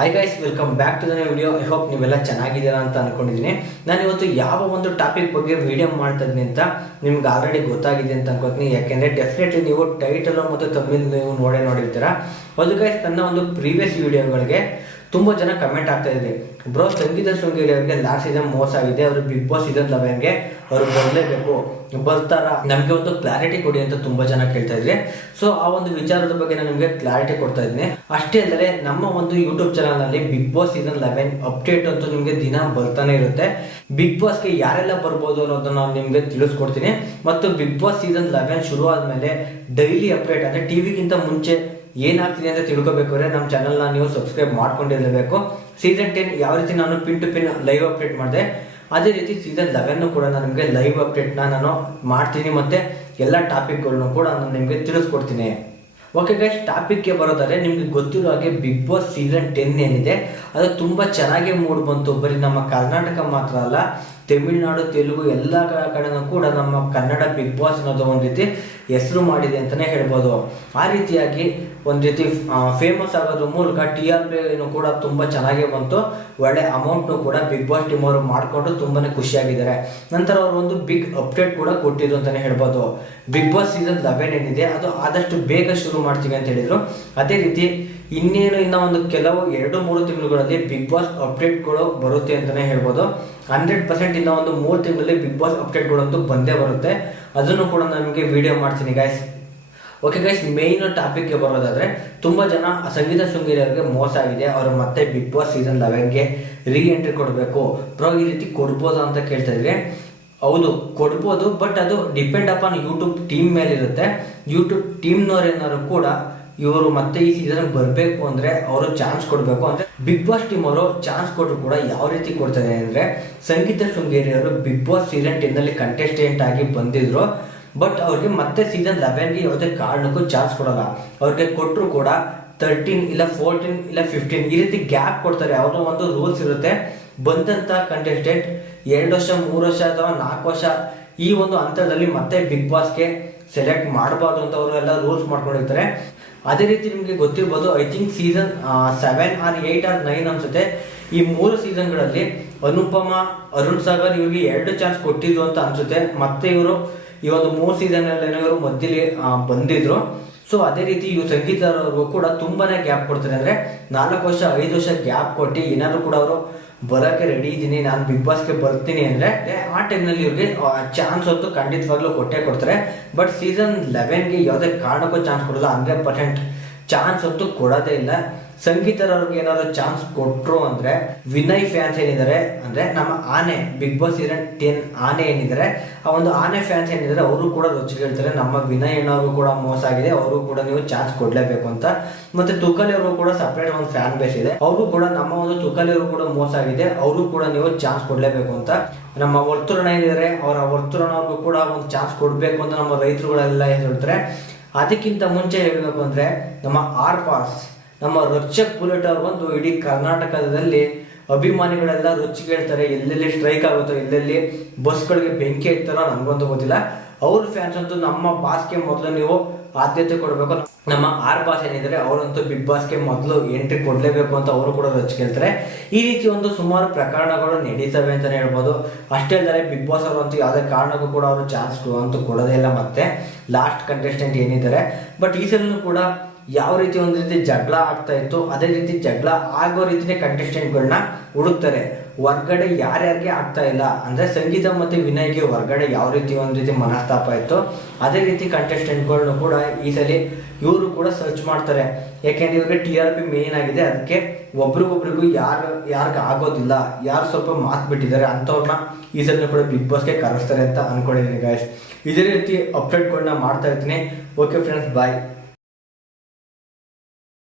Hi guys, welcome back to the video. I hope ನೀವೆಲ್ಲ ಚೆನ್ನಾಗಿದ್ದೀರಾ ಅಂತ ಅನ್ಕೊಂಡಿದ್ದೀನಿ. ನಾನು ಇವತ್ತು ಯಾವ ಒಂದು ಟಾಪಿಕ್ ಬಗ್ಗೆ ವಿಡಿಯೋ ಮಾಡ್ತಾ ಇದ್ದೀನಿ ಅಂತ ನಿಮ್ಗೆ ಆಲ್ರೆಡಿ ಗೊತ್ತಾಗಿದೆ ಅಂತ ಅನ್ಕೋತೀನಿ. ಯಾಕೆಂದರೆ ಡೆಫಿನೆಟ್ಲಿ ನೀವು ಟೈಟಲ್ ಮತ್ತು ತಮಿಳ್ ನೀವು ನೋಡಿರ್ತೀರಾ. ಅದು ಗೈಸ್, ನನ್ನ ಒಂದು ಪ್ರೀವಿಯಸ್ ವಿಡಿಯೋಗಳಿಗೆ ತುಂಬ ಜನ ಕಮೆಂಟ್ ಆಗ್ತಾ ಇದ್ರಿ, ಬ್ರೋ ಸಂಗೀತ ಶೃಂಗೇರಿ ಅವರಿಗೆ ಲಾಸ್ಟ್ ಸೀಸನ್ ಮೋಸ ಆಗಿದೆ, ಅವರು ಬಿಗ್ ಬಾಸ್ ಸೀಸನ್ 11ಗೆ ಅವರು ಬರಲೇಬೇಕು, ಬರ್ತಾರ, ನಮಗೆ ಒಂದು ಕ್ಲಾರಿಟಿ ಕೊಡಿ ಅಂತ ತುಂಬ ಜನ ಕೇಳ್ತಾ ಇದ್ರಿ. ಸೊ ಆ ಒಂದು ವಿಚಾರದ ಬಗ್ಗೆ ನಾನು ನಿಮಗೆ ಕ್ಲಾರಿಟಿ ಕೊಡ್ತಾ ಇದ್ದೀನಿ. ಅಷ್ಟೇ ಅಲ್ಲದೆ ನಮ್ಮ ಒಂದು ಯೂಟ್ಯೂಬ್ ಚಾನಲ್ನಲ್ಲಿ ಬಿಗ್ ಬಾಸ್ ಸೀಸನ್ 11 ಅಪ್ಡೇಟ್ ಅಂತೂ ನಿಮಗೆ ದಿನ ಬರ್ತಾನೆ ಇರುತ್ತೆ. ಬಿಗ್ ಬಾಸ್ಗೆ ಯಾರೆಲ್ಲ ಬರ್ಬೋದು ಅನ್ನೋದನ್ನ ನಾನು ನಿಮಗೆ ತಿಳಿಸ್ಕೊಡ್ತೀನಿ. ಮತ್ತು ಬಿಗ್ ಬಾಸ್ ಸೀಸನ್ 11 ಶುರು ಆದಮೇಲೆ ಡೈಲಿ ಅಪ್ಡೇಟ್ ಅಂದರೆ ಟಿವಿಗಿಂತ ಮುಂಚೆ ಏನಾಗ್ತಿದೆ ಅಂತ ತಿಳ್ಕೊಬೇಕಾದ್ರೆ ನಮ್ಮ ಚಾನಲ್ನ ನೀವು ಸಬ್ಸ್ಕ್ರೈಬ್ ಮಾಡ್ಕೊಂಡಿರಲೇಬೇಕು. ಸೀಸನ್ 10 ಯಾವ ರೀತಿ ನಾನು pin to pin live update ಮಾಡಿದೆ, ಅದೇ ರೀತಿ ಸೀಸನ್ 11 ಕೂಡ ನಾನು ನಿಮಗೆ ಲೈವ್ ಅಪ್ಡೇಟ್ನ ನಾನು ಮಾಡ್ತೀನಿ. ಮತ್ತು ಎಲ್ಲ ಟಾಪಿಕ್ಗಳನ್ನು ಕೂಡ ನಾನು ನಿಮಗೆ ತಿಳಿಸ್ಕೊಡ್ತೀನಿ. ಓಕೆ ಗೈಸ್, ಟಾಪಿಕ್ಗೆ ಬರೋದಾದ್ರೆ ನಿಮಗೆ ಗೊತ್ತಿರೋ ಹಾಗೆ ಬಿಗ್ ಬಾಸ್ ಸೀಸನ್ 10 ಏನಿದೆ ಅದು ತುಂಬ ಚೆನ್ನಾಗಿ ಮೂಡ್ ಬಂತು. ಬರೀ ನಮ್ಮ ಕರ್ನಾಟಕ ಮಾತ್ರ ಅಲ್ಲ, ತಮಿಳುನಾಡು, ತೆಲುಗು ಎಲ್ಲ ಕಡೆನೂ ಕೂಡ ನಮ್ಮ ಕನ್ನಡ ಬಿಗ್ ಬಾಸ್ ಅನ್ನೋದು ಒಂದು ರೀತಿ ಹೆಸರು ಮಾಡಿದೆ ಅಂತಲೇ ಹೇಳ್ಬೋದು. ಆ ರೀತಿಯಾಗಿ ಒಂದು ರೀತಿ ಫೇಮಸ್ ಆಗೋದ್ರ ಮೂಲಕ TRP ಕೂಡ ತುಂಬ ಚೆನ್ನಾಗೇ ಬಂತು. ಒಳ್ಳೆ ಅಮೌಂಟ್ನು ಕೂಡ ಬಿಗ್ ಬಾಸ್ ಟೀಮ್ ಅವರು ಮಾಡಿಕೊಂಡು ತುಂಬಾ ಖುಷಿಯಾಗಿದ್ದಾರೆ. ನಂತರ ಅವರು ಒಂದು ಬಿಗ್ ಅಪ್ಡೇಟ್ ಕೂಡ ಕೊಟ್ಟಿದ್ದು ಅಂತಲೇ ಹೇಳ್ಬೋದು. ಬಿಗ್ ಬಾಸ್ ಸೀಸನ್ 11 ಏನಿದೆ ಅದು ಆದಷ್ಟು ಬೇಗ ಶುರು ಮಾಡ್ತೀವಿ ಅಂತ ಹೇಳಿದರು. ಅದೇ ರೀತಿ ಇನ್ನು ಒಂದು ಕೆಲವು 2-3 ತಿಂಗಳುಗಳಲ್ಲಿ ಬಿಗ್ ಬಾಸ್ ಅಪ್ಡೇಟ್ಗಳು ಬರುತ್ತೆ ಅಂತಲೇ ಹೇಳ್ಬೋದು. 100% ಇನ್ನು ಒಂದು 3 ತಿಂಗಳಲ್ಲಿ ಬಿಗ್ ಬಾಸ್ ಅಪ್ಡೇಟ್ಗಳಂತೂ ಬಂದೇ ಬರುತ್ತೆ. ಅದನ್ನು ಕೂಡ ನನಗೆ ವಿಡಿಯೋ ಮಾಡ್ತೀನಿ ಗೈಸ್. ಓಕೆ ಗೈಸ್, ಮೇಯ್ನ್ ಟಾಪಿಕ್ಗೆ ಬರೋದಾದರೆ ತುಂಬ ಜನ ಸಂಗೀತ ಶೃಂಗೇರಿ ಅವರಿಗೆ ಮೋಸ ಆಗಿದೆ, ಅವರು ಮತ್ತೆ ಬಿಗ್ ಬಾಸ್ ಸೀಸನ್ 11ಗೆ ಎಂಟ್ರಿ ಕೊಡಬೇಕು, ಪ್ರೋ ಈ ರೀತಿ ಕೊಡ್ಬೋದಾ ಅಂತ ಕೇಳ್ತಾ ಇದ್ರೆ, ಹೌದು ಕೊಡ್ಬೋದು, ಬಟ್ ಅದು ಡಿಪೆಂಡ್ ಅಪಾನ್ ಯೂಟ್ಯೂಬ್ ಟೀಮ್ ಮೇಲಿರುತ್ತೆ. ಯೂಟ್ಯೂಬ್ ಟೀಮ್ನವ್ರೇನಾದ್ರು ಕೂಡ ಇವರು ಮತ್ತೆ ಈ ಸೀಸನ್ ಬರಬೇಕು ಅಂದರೆ ಅವರು ಚಾನ್ಸ್ ಕೊಡಬೇಕು. ಅಂದರೆ ಬಿಗ್ ಬಾಸ್ ಟೀಮ್ ಅವರು ಚಾನ್ಸ್ ಕೊಟ್ಟರು ಕೂಡ ಯಾವ ರೀತಿ ಕೊಡ್ತಾರೆ ಅಂದರೆ, ಸಂಗೀತ ಶೃಂಗೇರಿ ಅವರು ಬಿಗ್ ಬಾಸ್ ಸೀಸನ್ 10ನಲ್ಲಿ ಕಂಟೆಸ್ಟೆಂಟ್ ಆಗಿ ಬಂದಿದ್ರು, ಬಟ್ ಅವ್ರಿಗೆ ಮತ್ತೆ ಸೀಸನ್ 11ಗೆ ಯಾವುದೇ ಕಾರಣಕ್ಕೂ ಚಾನ್ಸ್ ಕೊಡೋಲ್ಲ. ಅವ್ರಿಗೆ ಕೊಟ್ಟರು ಕೂಡ 13 ಇಲ್ಲ 14 ಇಲ್ಲ 15 ಈ ರೀತಿ ಗ್ಯಾಪ್ ಕೊಡ್ತಾರೆ. ಯಾವುದೋ ಒಂದು ರೂಲ್ಸ್ ಇರುತ್ತೆ, ಬಂದಂಥ ಕಂಟೆಸ್ಟೆಂಟ್ 2 ವರ್ಷ 3 ವರ್ಷ ಅಥವಾ 4 ವರ್ಷ ಈ ಒಂದು ಹಂತದಲ್ಲಿ ಮತ್ತೆ ಬಿಗ್ ಬಾಸ್ಗೆ ಸೆಲೆಕ್ಟ್ ಮಾಡಬಾರ್ದು ಅಂತ ಅವರು ಎಲ್ಲ ರೂಲ್ಸ್ ಮಾಡ್ಕೊಂಡಿರ್ತಾರೆ. ಅದೇ ರೀತಿ ನಿಮಗೆ ಗೊತ್ತಿರ್ಬೋದು, I think season 7 or 8 or 9 ಅನ್ಸುತ್ತೆ, ಈ 3 ಸೀಸನ್ಗಳಲ್ಲಿ ಅನುಪಮ, ಅರುಣ್ ಸಾಗರ್ ಇವ್ರಿಗೆ 2 ಚಾನ್ಸ್ ಕೊಟ್ಟಿದ್ರು ಅಂತ ಅನ್ಸುತ್ತೆ. ಮತ್ತೆ ಇವರು ಈ ಒಂದು 3 ಸೀಸನ್ನಲ್ಲಿ ಇವರು ಮಧ್ಯದಲ್ಲಿ ಬಂದಿದ್ರು. ಸೊ ಅದೇ ರೀತಿ ಇವ್ರು ಸಂಗೀತ ಅವ್ರಿಗೂ ಕೂಡ ತುಂಬಾನೇ ಗ್ಯಾಪ್ ಕೊಡ್ತಾರೆ. ಅಂದರೆ 4 ವರ್ಷ 5 ವರ್ಷ ಗ್ಯಾಪ್ ಕೊಟ್ಟು ಏನಾದ್ರು ಕೂಡ ಅವರು ಬರೋಕ್ಕೆ ರೆಡಿ ಇದ್ದೀನಿ, ನಾನು ಬಿಗ್ ಬಾಸ್ಗೆ ಬರ್ತೀನಿ ಅಂದರೆ ಆ ಟೈಮ್ನಲ್ಲಿ ಇವ್ರಿಗೆ ಚಾನ್ಸ್ ಅಂತೂ ಖಂಡಿತವಾಗ್ಲೂ ಕೊಟ್ಟೇ ಕೊಡ್ತಾರೆ. ಬಟ್ ಸೀಸನ್ 11ಗೆ ಯಾವುದೇ ಕಾರಣಕ್ಕೂ ಚಾನ್ಸ್ ಕೊಡೋಲ್ಲ, 100% ಚಾನ್ಸ್ ಅಂತೂ ಕೊಡೋದೇ ಇಲ್ಲ. ಸಂಗೀತರವ್ರಿಗೆ ಏನಾದ್ರು ಚಾನ್ಸ್ ಕೊಟ್ಟರು ಅಂದರೆ ವಿನಯ್ ಫ್ಯಾನ್ಸ್ ಏನಿದ್ದಾರೆ, ಅಂದರೆ ನಮ್ಮ ಆನೆ ಬಿಗ್ ಬಾಸ್ ಸೀಸನ್ 10 ಆನೆ ಏನಿದ್ದಾರೆ, ಆ ಒಂದು ಆನೆ ಫ್ಯಾನ್ಸ್ ಏನಿದ್ದಾರೆ ಅವರು ಕೂಡ ರೊಚ್ಚಿಗೆ ಹೇಳ್ತಾರೆ, ನಮ್ಮ ವಿನಯ್ ಅಣ್ಣವ್ರಿಗೂ ಕೂಡ ಮೋಸ ಆಗಿದೆ, ಅವರು ಕೂಡ ನೀವು ಚಾನ್ಸ್ ಕೊಡಲೇಬೇಕು ಅಂತ. ಮತ್ತು ತುಕಾಲಿ ಅವರು ಕೂಡ ಸಪ್ರೇಟ್ ಒಂದು ಫ್ಯಾನ್ ಬೇಸ್ ಇದೆ, ಅವರು ಕೂಡ ನಮ್ಮ ಒಂದು ತುಕಾಲಿ ಅವರು ಕೂಡ ಮೋಸ ಆಗಿದೆ, ಅವರು ಕೂಡ ನೀವು ಚಾನ್ಸ್ ಕೊಡಲೇಬೇಕು ಅಂತ. ನಮ್ಮ ವರ್ತುರಣ ಏನಿದ್ದಾರೆ, ಅವರ ವರ್ತುರಣವ್ರಿಗೂ ಕೂಡ ಒಂದು ಚಾನ್ಸ್ ಕೊಡಬೇಕು ಅಂತ ನಮ್ಮ ರೈತರುಗಳೆಲ್ಲ ಹೇಳ್ತಾರೆ. ಅದಕ್ಕಿಂತ ಮುಂಚೆ ಹೇಳಬೇಕು ಅಂದರೆ ನಮ್ಮ ಪಾಸ್ ನಮ್ಮ ರಕ್ಷಕ್ ಬುಲೆಟ್ ಅವ್ರು ಬಂದು ಇಡೀ ಕರ್ನಾಟಕದಲ್ಲಿ ಅಭಿಮಾನಿಗಳೆಲ್ಲ ರೊಚ್ಚಿಗೆ ಹೇಳ್ತಾರೆ, ಎಲ್ಲೆಲ್ಲಿ ಸ್ಟ್ರೈಕ್ ಆಗುತ್ತೋ, ಎಲ್ಲೆಲ್ಲಿ ಬಸ್ಗಳಿಗೆ ಬೆಂಕಿ ಇಡ್ತಾರೋ ನನಗಂತೂ ಗೊತ್ತಿಲ್ಲ. ಅವ್ರ ಫ್ಯಾನ್ಸ್ ಅಂತೂ ನಮ್ಮ ಬಾಸ್ಗೆ ಮೊದಲು ನೀವು ಆದ್ಯತೆ ಕೊಡಬೇಕು. ನಮ್ಮ ಬಾಸ್ ಏನಿದ್ದಾರೆ ಅವರಂತೂ ಬಿಗ್ ಬಾಸ್ಗೆ ಮೊದಲು ಎಂಟ್ರಿ ಕೊಡಲೇಬೇಕು ಅಂತ ಅವರು ಕೂಡ ರೊಚ್ಚಿಗೆ ಹೇಳ್ತಾರೆ. ಈ ರೀತಿ ಒಂದು ಸುಮಾರು ಪ್ರಕರಣಗಳು ನಡೀತವೆ ಅಂತಲೇ ಹೇಳ್ಬೋದು. ಅಷ್ಟೇ ಅಲ್ಲದೆ ಬಿಗ್ ಬಾಸ್ ಅವರಂತೂ ಯಾವುದೇ ಕಾರಣಕ್ಕೂ ಕೂಡ ಅವರು ಚಾನ್ಸ್ ಅಂತೂ ಕೊಡೋದೇ ಇಲ್ಲ ಮತ್ತೆ ಲಾಸ್ಟ್ ಕಂಟೆಸ್ಟೆಂಟ್ ಏನಿದ್ದಾರೆ. ಬಟ್ ಈ ಸಲೂ ಕೂಡ ಯಾವ ರೀತಿ ಒಂದು ರೀತಿ ಜಗಳ ಆಗ್ತಾ ಇತ್ತು, ಅದೇ ರೀತಿ ಜಗಳ ಆಗೋ ರೀತಿಯೇ ಕಂಟೆಸ್ಟೆಂಟ್ಗಳನ್ನ ಹುಡುಕ್ತಾರೆ. ಹೊರ್ಗಡೆ ಯಾರ್ಯಾರಿಗೆ ಆಗ್ತಾ ಇಲ್ಲ ಅಂದರೆ ಸಂಗೀತ ಮತ್ತು ವಿನಯ್ಗೆ ಹೊರ್ಗಡೆ ಯಾವ ರೀತಿ ಒಂದು ರೀತಿ ಮನಸ್ತಾಪ ಇತ್ತು, ಅದೇ ರೀತಿ ಕಂಟೆಸ್ಟೆಂಟ್ಗಳನ್ನೂ ಕೂಡ ಈ ಸಲ ಇವರು ಕೂಡ ಸರ್ಚ್ ಮಾಡ್ತಾರೆ. ಯಾಕೆಂದರೆ ಇವ್ರಿಗೆ TRP ಮೇನ್ ಆಗಿದೆ, ಅದಕ್ಕೆ ಒಬ್ರಿಗೊಬ್ರಿಗೂ ಯಾರಿಗೆ ಆಗೋದಿಲ್ಲ, ಯಾರು ಸ್ವಲ್ಪ ಮಾತು ಬಿಟ್ಟಿದ್ದಾರೆ ಅಂಥವ್ರನ್ನ ಈ ಸಲ ಕೂಡ ಬಿಗ್ ಬಾಸ್ಗೆ ಕರೆಸ್ತಾರೆ ಅಂತ ಅಂದ್ಕೊಂಡಿದ್ದೀನಿ ಗಾಯ್ಸ್. ಇದೇ ರೀತಿ ಅಪ್ಡೇಟ್ಗಳನ್ನ ಮಾಡ್ತಾ ಇರ್ತೀನಿ. ಓಕೆ ಫ್ರೆಂಡ್ಸ್, ಬಾಯ್.